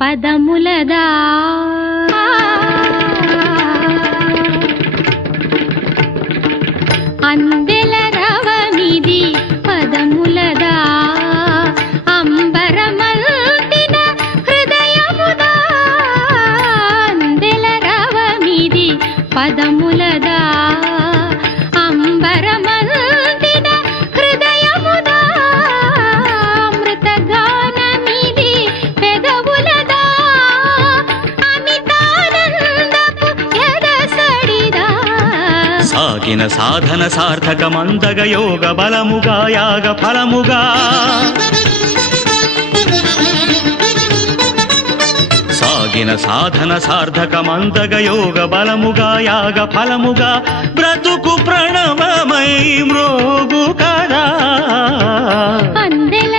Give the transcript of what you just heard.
పదములదా అందెల రవమిది పదములదా అంబరమల్టిన హృదయముదా అందెల రవమిది పదములదా అంబరమల్టిన హృదయముదా అమృతగానమిది పెదవులదా అమితానందపు ఎదసడిదా సాగిన సాధన సార్థకమందగ యోగ బలముగా యాగ ఫలముగా సాగిన సాధన సార్థకమందగ యోగ బలముగా యాగ ఫలముగా బ్రతుకు ప్రణవమై మ్రోగు కదా అందెల